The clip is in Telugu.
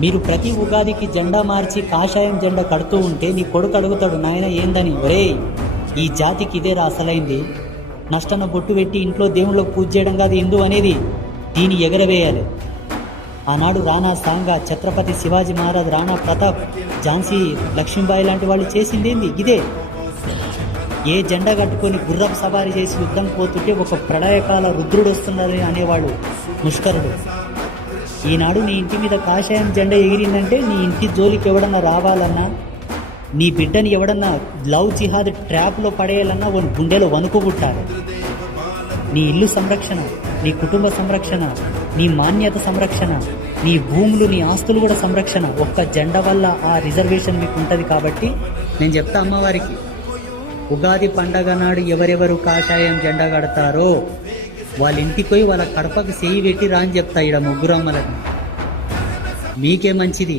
మీరు ప్రతి ఉగాదికి జెండా మార్చి కాషాయం జెండా కడుతూ ఉంటే నీ కొడుకు అడుగుతాడు, నాయన ఏందని. ఒరేయ్, ఈ జాతికి ఇదే రా అసలైంది. నష్టన బొట్టు పెట్టి ఇంట్లో దేవుళ్ళకు పూజ చేయడం కాదు హిందూ అనేది. దీన్ని ఎగరవేయాలి. ఆనాడు రాణా సాంగా, ఛత్రపతి శివాజీ మహారాజ్, రాణా ప్రతాప్, ఝాన్సీ లక్ష్మీబాయి లాంటి వాళ్ళు చేసిందేంది ఇదే. ఏ జెండా కట్టుకొని గుర్రపు సవారీ చేసి యుద్ధం పోతుంటే ఒక ప్రళయకాల రుద్రుడు వస్తున్నారని అనేవాడు ముష్కరుడు. ఈనాడు నీ ఇంటి మీద కాషాయం జెండా ఎగిరిందంటే నీ ఇంటి జోలికి ఎవడన్నా రావాలన్నా, నీ బిడ్డని ఎవడన్నా లవ్ జిహాద్ ట్రాప్లో పడేయాలన్నా గుండెలో వణుకు పుట్టాలి. నీ ఇల్లు సంరక్షణ, నీ కుటుంబ సంరక్షణ, నీ మాన్యత సంరక్షణ, నీ భూములు, నీ ఆస్తులు కూడా సంరక్షణ ఒక్క జెండా వల్ల ఆ రిజర్వేషన్ మీకు ఉంటుంది. కాబట్టి నేను చెప్తా అమ్మవారికి, ఉగాది పండగ నాడు ఎవరెవరు కాషాయం జెండా కడతారో వాళ్ళ ఇంటికి పోయి వాళ్ళ కడపకు చేయి పెట్టి రా అని చెప్తా. ఈడ ముగ్గురు అమ్మలకు మీకే మంచిది.